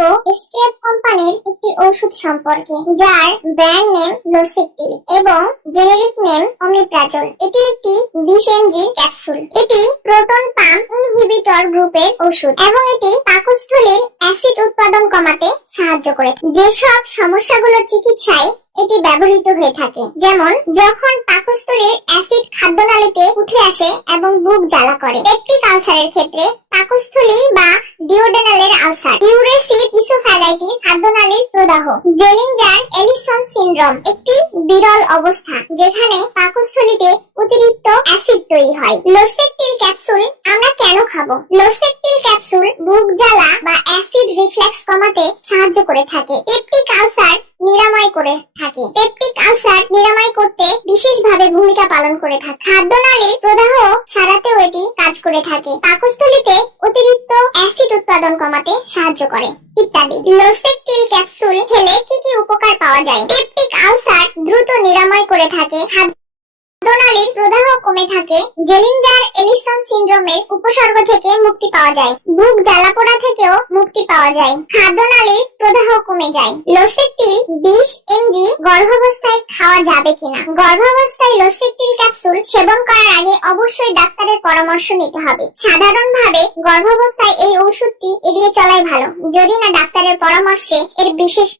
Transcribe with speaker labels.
Speaker 1: জানব এসকেপ কোম্পানির একটি সম্পর্কে, যার ব্র্যান্ড নেম এবং জেনেরিক নেম অমিপ্রাজল এটি একটি ক্যাপসুল। এটি প্রোটন পাম্প ইনহিবিটর গ্রুপের ওষুধ এবং এটি পাকস্থলীর অ্যাসিড উৎপাদন কমাতে সাহায্য করে। যেসব সমস্যাগুলোর চিকিৎসায় এটি ব্যবহৃত হয়ে থাকে, যেমন যখন পাকস্থলীর অ্যাসিড খাদ্যনালীতে উঠে আসে এবং বুক জ্বালা করে। পেপটিক আলসারের ক্ষেত্রে পাকস্থলী বা ডিওডেনালের আলসার ইউরেসিড প্রদাহ। এলিসন একটি বিরল অবস্থা, যেখানে পাকস্থলীতে অতিরিক্ত অ্যাসিড তৈরি হয়। লোসেকটিল ক্যাপসুল আমরা কেন খাব? লোসেকটিল ক্যাপসুল বুক জ্বালা বা অ্যাসিড রিফ্লেক্স কমাতে সাহায্য করে থাকে। পেপটিক আলসার নিরাময় করে থাকে। পেপটিক আলসার নিরাময় করতে বিশেষভাবে ভূমিকা পালন করে থাকে। খাদ্যনালীর প্রদাহ সারাতেও এটি কাজ করে থাকে। পাকস্থলীতে অতিরিক্ত উৎপাদন কমাতে সাহায্য করে, ইত্যাদি। লোসেকটিল ক্যাপসুল খেলে কি কি উপকার পাওয়া যায়? পেপটিক আলসার দ্রুত নিরাময় করে থাকে, খাদ্যনালীর প্রদাহ কমে থাকে জেলিঞ্জার এলিসন সিনড্রোমের উপসর্গ থেকে মুক্তি পাওয়া যায়, বুক জ্বালা পোড়া থেকেও মুক্তি পাওয়া যায়, খাদ্যনালীর প্রদাহ কমে যায়। লোসেকটিল বিশ এমজি গর্ভাবস্থায় খাওয়া যাবে কিনা? গর্ভাবস্থায় লোসেকটিল ক্যাপসুল সেবন করার আগে অবশ্যই ডাক্তারের পরামর্শ নিতে হবে। সাধারণভাবে গর্ভাবস্থায় এই ওষুধটি এড়িয়ে চলাই ভালো। যদি না ডাক্তারের পরামর্শে এর বিশেষ